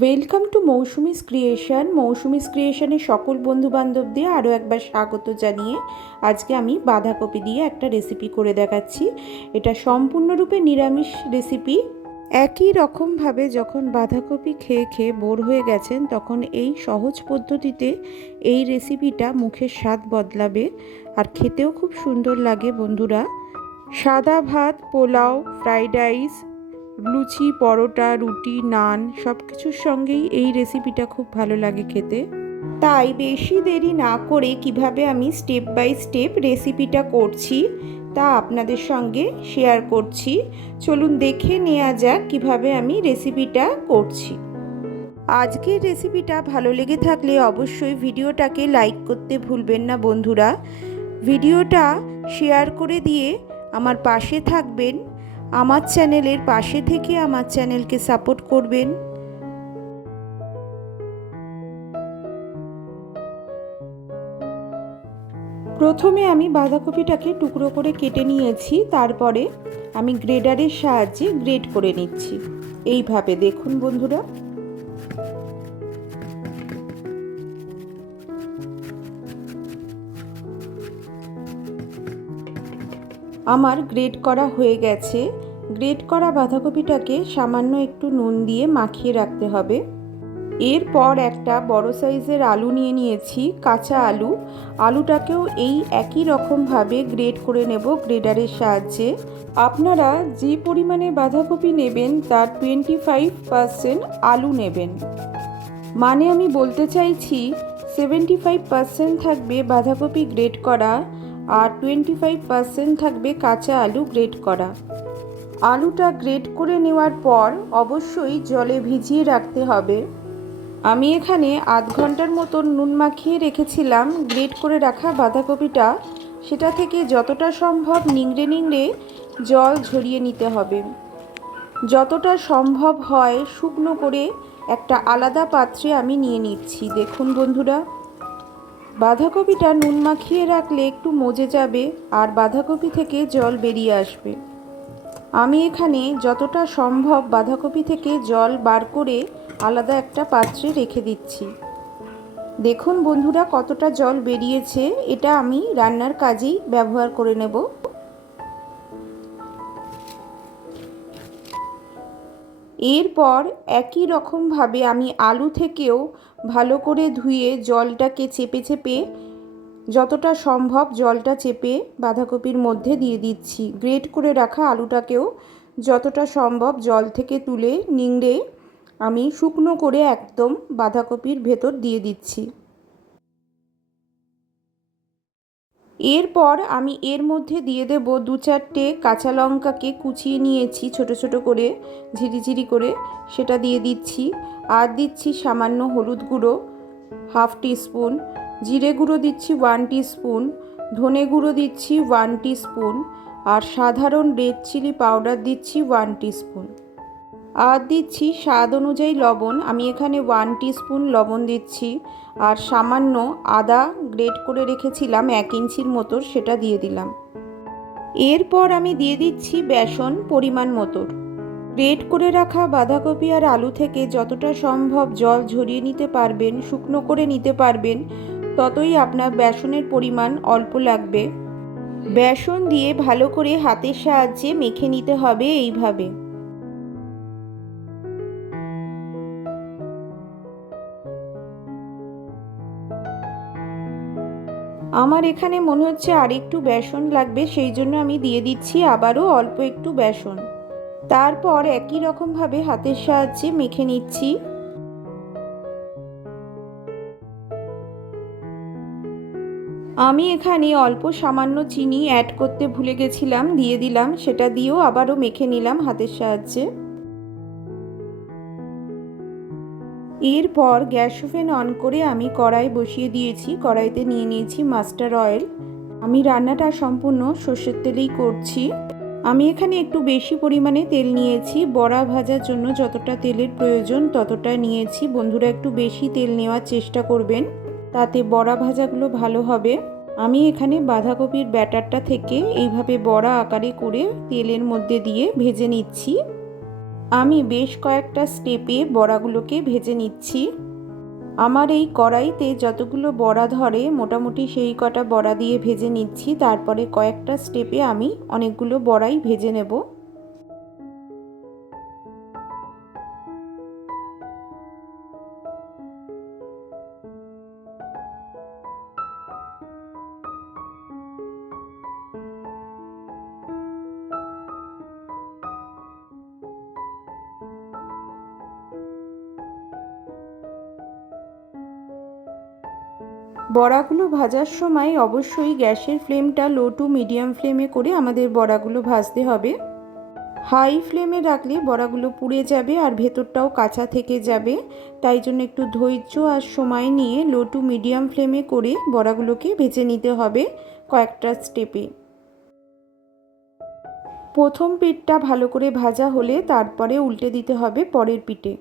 Welcome to Mousumi's creation. Mousumi's ক্রিয়েশনের সকল বন্ধুবান্ধবদের আরও একবার স্বাগত জানিয়ে আজকে আমি বাঁধাকপি দিয়ে একটা রেসিপি করে দেখাচ্ছি। এটা সম্পূর্ণরূপে নিরামিষ রেসিপি। একই রকমভাবে যখন বাঁধাকপি খেয়ে খেয়ে বোর হয়ে গেছেন তখন এই সহজ পদ্ধতিতে এই রেসিপিটা মুখের স্বাদ বদলাবে আর খেতেও খুব সুন্দর লাগে বন্ধুরা। সাদা ভাত, পোলাও, ফ্রাইড রাইস, লুচি, পরোটা, রুটি, নান সব কিছুর সঙ্গেই এই রেসিপিটা খুব ভালো লাগে খেতে। তাই বেশি দেরি না করে কিভাবে আমি স্টেপ বাই স্টেপ রেসিপিটা করছি তা আপনাদের সঙ্গে শেয়ার করছি। চলুন দেখে নেওয়া যাক কিভাবে আমি রেসিপিটা করছি। আজকের রেসিপিটা ভালো লেগে থাকলে অবশ্যই ভিডিওটাকে লাইক করতে ভুলবেন না বন্ধুরা। ভিডিওটা শেয়ার করে দিয়ে আমার পাশে থাকবেন। আমার চ্যানেলের পাশে থেকে আমার চ্যানেলকে সাপোর্ট করবেন। প্রথমে আমি বাঁধাকপিটাকে টুকরো করে কেটে নিয়েছি, তারপরে আমি গ্রেডারের সাহায্যে গ্রেড করে নিচ্ছি। এইভাবে দেখুন বন্ধুরা। আমার গ্রেড করা হয়ে গেছে। গ্রেড করা বাঁধাকপিটাকে সামান্য একটু নুন দিয়ে মাখিয়ে রাখতে হবে। এরপর একটা বড় সাইজের আলু নিয়ে নিয়েছি, কাঁচা আলু। আলুটাকেও এই একই রকমভাবে গ্রেড করে নেব গ্রেডারের সাহায্যে। আপনারা যে পরিমাণে বাঁধাকপি নেবেন তার 25% আলু নেবেন। মানে আমি বলতে চাইছি 75% থাকবে বাঁধাকপি গ্রেড করা আর 25% থাকবে কাঁচা আলু গ্রেড করা। আলুটা গ্রেড করে নেওয়ার পর অবশ্যই জলে ভিজিয়ে রাখতে হবে। আমি এখানে আধ ঘন্টার মতন নুন মাখিয়ে রেখেছিলাম গ্রেড করে রাখা বাঁধাকপিটা। সেটা থেকে যতটা সম্ভব নিংড়ে নিংড়ে জল ঝরিয়ে নিতে হবে। যতটা সম্ভব হয় শুকনো করে একটা আলাদা পাত্রে আমি নিয়ে নিচ্ছি। দেখুন বন্ধুরা, বাঁধাকপিটা নুন মাখিয়ে রাখলে একটু মজে যাবে আর বাঁধাকপি থেকে জল বেরিয়ে আসবে। আমি এখানে যতটা সম্ভব বাঁধাকপি থেকে জল বার করে আলাদা একটা পাত্রে রেখে দিচ্ছি। দেখুন বন্ধুরা কতটা জল বেরিয়েছে। এটা আমি রান্নার কাজেই ব্যবহার করে নেব। এরপর একই রকমভাবে আমি আলু থেকেও ভালো করে ধুয়ে জলটাকে চেপে চেপে যতটা সম্ভব জলটা চেপে বাঁধাকপির মধ্যে দিয়ে দিচ্ছি। গ্রেট করে রাখা আলুটাকেও যতটা সম্ভব জল থেকে তুলে নিংড়ে আমি শুকনো করে একদম বাঁধাকপির ভেতর দিয়ে দিচ্ছি। এরপর আমি এর মধ্যে দিয়ে দেব 2-4টে কাঁচা লঙ্কাকে কুচিয়ে নিয়েছি ছোট ছোট করে, ঝিরিঝিরি করে, সেটা দিয়ে দিচ্ছি। আর দিচ্ছি সামান্য হলুদ গুঁড়ো 1/2 টিস্পুন, জিরে গুঁড়ো দিচ্ছি 1 টিস্পুন, ধনে গুঁড়ো দিচ্ছি 1 টিস্পুন আর সাধারণ রেড চিলি পাউডার দিচ্ছি 1 টিস্পুন। আর দিচ্ছি স্বাদ অনুযায়ী লবণ। আমি এখানে 1 টিস্পুন লবণ দিচ্ছি আর সামান্য আদা গ্রেট করে রেখেছিলাম 1 ইঞ্চির মতো, সেটা দিয়ে দিলাম। এরপর আমি দিয়ে দিচ্ছি বেসন পরিমাণ মতো। গ্রেট করে রাখা বাঁধাকপি আর আলু থেকে যতটা সম্ভব জল ঝরিয়ে নিতে পারবেন, শুকনো করে নিতে পারবেন, ততই আপনার বেসনের পরিমাণ অল্প লাগবে। বেসন দিয়ে ভালো করে হাতের সাহায্যে মেখে নিতে হবে এইভাবে। আমার এখানে মনে হচ্ছে আর একটু বেসন লাগবে, সেই জন্য আমি দিয়ে দিচ্ছি আবারও অল্প একটু বেসন। তারপর একই রকমভাবে হাতের সাহায্যে মেখে নিচ্ছি। আমি এখানে অল্প সামান্য চিনি অ্যাড করতে ভুলে গেছিলাম, দিয়ে দিলাম। সেটা দিয়েও আবারও মেখে নিলাম হাতের সাহায্যে। এরপর গ্যাস ওভেন অন করে আমি কড়াই বসিয়ে দিয়েছি। কড়াইতে নিয়ে নিয়েছি মাস্টার অয়েল। আমি রান্নাটা সম্পূর্ণ সর্ষের তেলেই করছি। আমি এখানে একটু বেশি পরিমাণে তেল নিয়েছি। বড়া ভাজার জন্য যতটা তেলের প্রয়োজন ততটা নিয়েছি। বন্ধুরা একটু বেশি তেল নেওয়ার চেষ্টা করবেন, তাতে বড়া ভাজাগুলো ভালো হবে। আমি এখানে বাঁধাকপির ব্যাটারটা থেকে এইভাবে বড়া আকারে করে তেলের মধ্যে দিয়ে ভেজে নিচ্ছি। আমি বেশ কয়েকটা স্টেপে বড়াগুলোকে ভেজে নিচ্ছি। আমার এই কড়াইতে যতগুলো বড়া ধরে মোটামুটি সেই কটা বড়া দিয়ে ভেজে নিচ্ছি। তারপরে কয়েকটা স্টেপে আমি অনেকগুলো বড়াই ভেজে নেব। বড়াগুলো ভাজার সময় অবশ্যই গ্যাসের ফ্লেমটা লো টু মিডিয়াম ফ্লেমে করে আমাদের বড়াগুলো ভাজতে হবে। হাই ফ্লেমে রাখলে বড়াগুলো পুড়ে যাবে আর ভেতরটাও কাঁচা থেকে যাবে। তাই জন্য একটু ধৈর্য আর সময় নিয়ে লো টু মিডিয়াম ফ্লেমে করে বড়াগুলোকে ভেজে নিতে হবে কয়েকটা স্টেপে। প্রথম পিঠটা ভালো করে ভাজা হলে তারপরে উল্টে দিতে হবে পরের পিঠে।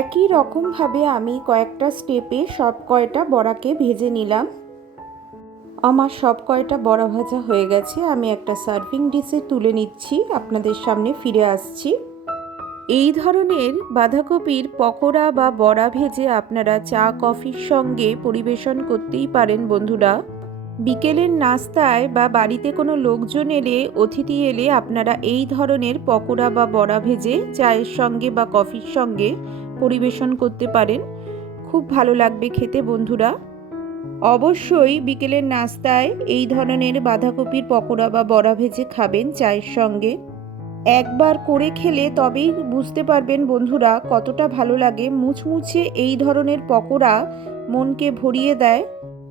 একই রকমভাবে আমি কয়েকটা স্টেপে সব কয়টা বড়াকে ভেজে নিলাম। আমার সব কয়টা বড়া ভাজা হয়ে গেছে। আমি একটা সার্ভিং ডিশে তুলে নিচ্ছি, আপনাদের সামনে ফিরে আসছি। এই ধরনের বাঁধাকপির পকোড়া বা বড়া ভেজে আপনারা চা কফির সঙ্গে পরিবেশন করতেই পারেন বন্ধুরা। বিকেলের নাস্তায় বা বাড়িতে কোনো লোকজন এলে, অতিথি এলে আপনারা এই ধরনের পকোড়া বা বড়া ভেজে চায়ের সঙ্গে বা কফির সঙ্গে পরিবেশন করতে পারেন। খুব ভালো লাগবে খেতে বন্ধুরা। অবশ্যই বিকেলের নাস্তায় এই ধরনের বাঁধাকপির পকোড়া বা বড়া ভেজে খাবেন চায়ের সঙ্গে। একবার করে খেলে তবেই বুঝতে পারবেন বন্ধুরা কতটা ভালো লাগে। মুচমুচে এই ধরনের পকোড়া মনকে ভরিয়ে দেয়।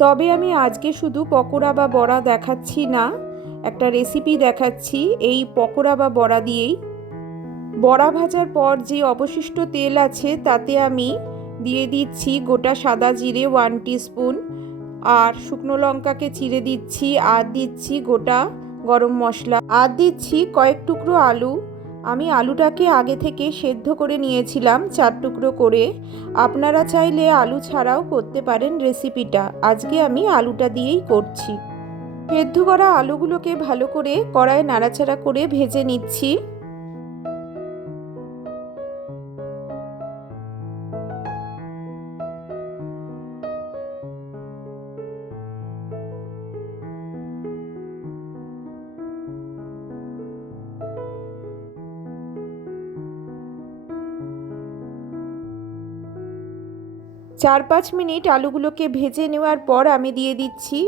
তবে আমি আজকে শুধু পকোড়া বা বড়া দেখাচ্ছি না, একটা রেসিপি দেখাচ্ছি এই পকোড়া বা বড়া দিয়েই। বড়া ভাজার পর যে অবশিষ্ট তেল আছে তাতে আমি দিয়ে দিচ্ছি গোটা সাদা জিরে 1 টিস্পুন, আর শুকনো লঙ্কাকে চিড়ে দিচ্ছি, আর দিচ্ছি গোটা গরম মশলা, আর দিচ্ছি কয়েক টুকরো আলু। আমি আলুটাকে আগে থেকে সেদ্ধ করে নিয়েছিলাম 4 টুকরো করে। আপনারা চাইলে আলু ছাড়াও করতে পারেন রেসিপিটা। আজকে আমি আলুটা দিয়েই করছি। সেদ্ধ করা আলুগুলোকে ভালো করে কড়াইয়ে নাড়াচাড়া করে ভেজে নিচ্ছি। 4-5 মিনিট আলুগুলোকে ভেজে নেওয়ার পর আমি দিয়ে দিচ্ছি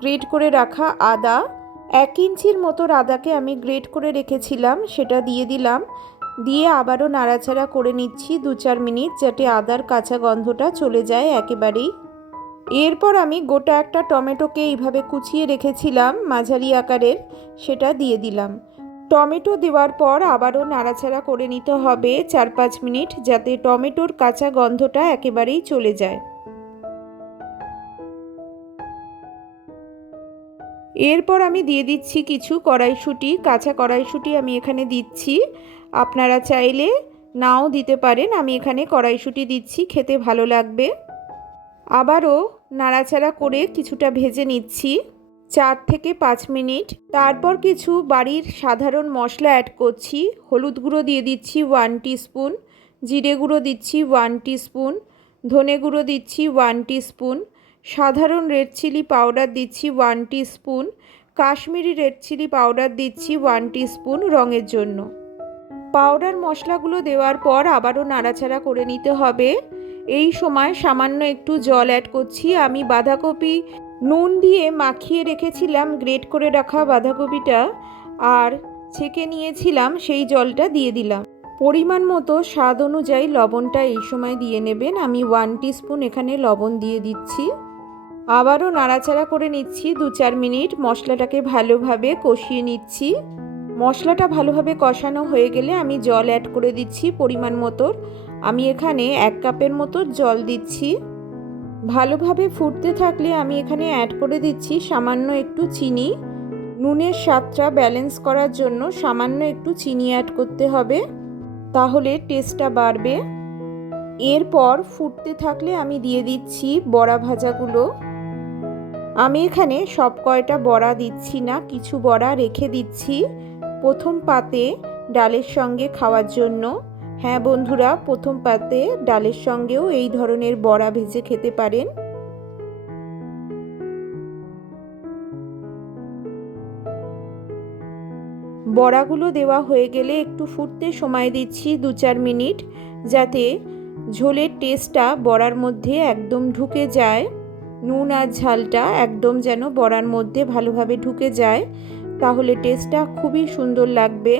গ্রেট করে রাখা আদা। 1 ইঞ্চির মতো আদাকে আমি গ্রেট করে রেখেছিলাম, সেটা দিয়ে দিলাম। দিয়ে আবারও নাড়াচাড়া করে নিচ্ছি 2-4 মিনিট, যাতে আদার কাঁচা গন্ধটা চলে যায় একেবারেই। এরপর আমি গোটা একটা টমেটোকে এইভাবে কুচিয়ে রেখেছিলাম মাঝারি আকারের, সেটা দিয়ে দিলাম। টমেটো দেওয়ার পর আবারও নাড়াচাড়া করে নিতে হবে 4-5 মিনিট, যাতে টমেটোর কাঁচা গন্ধটা একেবারেই চলে যায়। এরপর আমি দিয়ে দিচ্ছি কিছু কড়াইশুঁটি, কাঁচা কড়াইশুঁটি আমি এখানে দিচ্ছি। আপনারা চাইলে নাও দিতে পারেন, আমি এখানে কড়াইশুঁটি দিচ্ছি, খেতে ভালো লাগবে। আবারও নাড়াচাড়া করে কিছুটা ভেজে নিচ্ছি 4 থেকে 5 মিনিট। তারপর কিছু বাড়ির সাধারণ মশলা অ্যাড করছি। হলুদ গুঁড়ো দিয়ে দিচ্ছি 1 টিস্পুন, জিরে গুঁড়ো দিচ্ছি 1 টিস্পুন, ধনে গুঁড়ো দিচ্ছি 1 টিস্পুন, সাধারণ রেড চিলি পাউডার দিচ্ছি 1 teaspoon, Kashmiri red chilli powder দিচ্ছি 1 টিস্পুন রঙের জন্য। পাউডার মশলাগুলো দেওয়ার পর আবারও নাড়াচাড়া করে নিতে হবে। এই সময় সামান্য একটু জল অ্যাড করছি। আমি বাঁধাকপি নুন দিয়ে মাখিয়ে রেখেছিলাম, গ্রেট করে রাখা বাঁধাকপিটা আর ছেঁকে নিয়েছিলাম, সেই জলটা দিয়ে দিলাম। পরিমাণ মতো স্বাদ অনুযায়ী লবণটা এই সময় দিয়ে নেবেন। আমি 1 টিস্পুন এখানে লবণ দিয়ে দিচ্ছি। আবারও নাড়াচাড়া করে নিচ্ছি 2-4 মিনিট, মশলাটাকে ভালোভাবে কষিয়ে নিচ্ছি। মশলাটা ভালোভাবে কষানো হয়ে গেলে আমি জল অ্যাড করে দিচ্ছি পরিমাণ মতো। আমি এখানে 1 কাপের মতো জল দিচ্ছি। ভালোভাবে ফুটতে থাকলে আমি এখানে অ্যাড করে দিচ্ছি সামান্য একটু চিনি। নুনের স্বাদটা ব্যালেন্স করার জন্য সামান্য একটু চিনি অ্যাড করতে হবে, তাহলে টেস্টটা বাড়বে। এরপর ফুটতে থাকলে আমি দিয়ে দিচ্ছি বড়া ভাজাগুলো। আমি এখানে সব কয়টা বড়া দিচ্ছি না, কিছু বড়া রেখে দিচ্ছি প্রথম পাতে ডালের সঙ্গে খাওয়ার জন্য। হ্যাঁ বন্ধুরা, প্রথম পাতে ডালের সঙ্গেও এই ধরনের বড়া ভেজে খেতে পারেন। বড়াগুলো দেওয়া হয়ে গেলে একটু ফুটতে সময় দিচ্ছি 2-4 মিনিট, যাতে ঝোলের টেস্টটা বড়ার মধ্যে একদম ঢুকে যায়। নুন আর ঝালটা একদম যেন বড়ার মধ্যে ভালোভাবে ঢুকে যায়, তাহলে টেস্টটা খুবই সুন্দর লাগবে।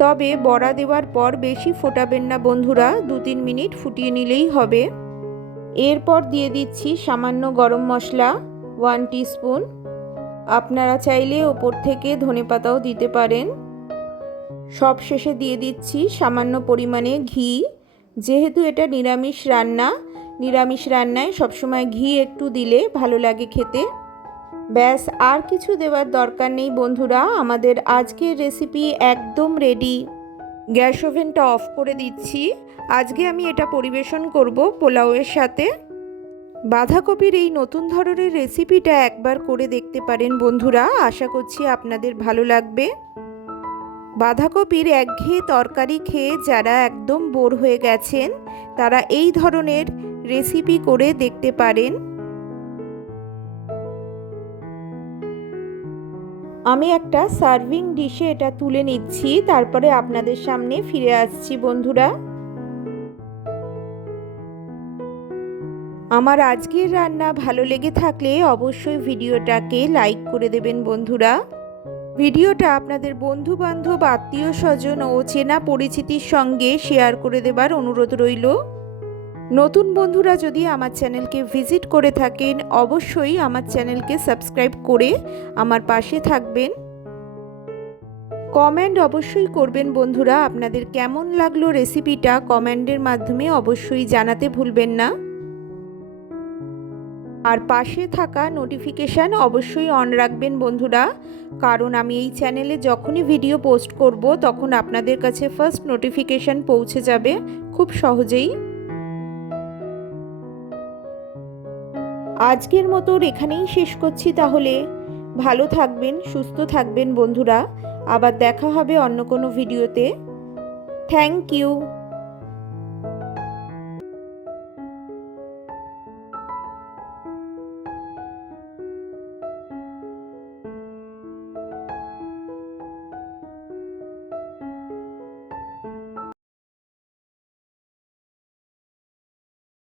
তবে বড়া দেওয়ার পর বেশি ফোটাবেন না বন্ধুরা, 2-3 মিনিট ফুটিয়ে নিলেই হবে। এরপর দিয়ে দিচ্ছি সামান্য গরম মশলা 1 টিস্পুন। আপনারা চাইলে ওপর থেকে ধনেপাতাও দিতে পারেন। সব শেষে দিয়ে দিচ্ছি সামান্য পরিমাণে ঘি। যেহেতু এটা নিরামিষ রান্না, নিরামিষ রান্নায় সবসময় ঘি একটু দিলে ভালো লাগে খেতে। ব্যাস, আর কিছু দেওয়ার দরকার নেই বন্ধুরা, আমাদের আজকের রেসিপি একদম রেডি। গ্যাস ওভেনটা অফ করে দিচ্ছি। আজকে আমি এটা পরিবেশন করব পোলাওয়ের সাথে। বাঁধাকপির এই নতুন ধরনের রেসিপিটা একবার করে দেখতে পারেন বন্ধুরা, আশা করছি আপনাদের ভালো লাগবে। বাঁধাকপির একঘেয়ে তরকারি খেয়ে যারা একদম বোর হয়ে গেছেন, তারা এই ধরনের রেসিপি করে দেখতে পারেন। আমি একটা সার্ভিং ডিশে এটা তুলে নিচ্ছি, তারপরে আপনাদের সামনে ফিরে আসছি বন্ধুরা। আমার আজকের রান্না ভালো লেগে থাকলে অবশ্যই ভিডিওটাকে লাইক করে দেবেন বন্ধুরা। ভিডিওটা আপনাদের বন্ধু বান্ধব, আত্মীয় স্বজন ও চেনা পরিচিতির সঙ্গে শেয়ার করে দেবার অনুরোধ রইল। নতুন বন্ধুরা যদি আমার চ্যানেলকে ভিজিট করে থাকেন, অবশ্যই আমার চ্যানেলকে সাবস্ক্রাইব করে আমার পাশে থাকবেন। কমেন্ট অবশ্যই করবেন বন্ধুরা, আপনাদের কেমন লাগলো রেসিপিটা কমেন্টের মাধ্যমে অবশ্যই জানাতে ভুলবেন না। আর পাশে থাকা নোটিফিকেশান অবশ্যই অন রাখবেন বন্ধুরা, কারণ আমি এই চ্যানেলে যখনই ভিডিও পোস্ট করব তখন আপনাদের কাছে ফার্স্ট নোটিফিকেশান পৌঁছে যাবে খুব সহজেই। আজকের মতো এখানেই শেষ করছি তাহলে। ভালো থাকবেন, সুস্থ থাকবেন বন্ধুরা। আবার দেখা হবে অন্য কোনো ভিডিওতে। Thank you.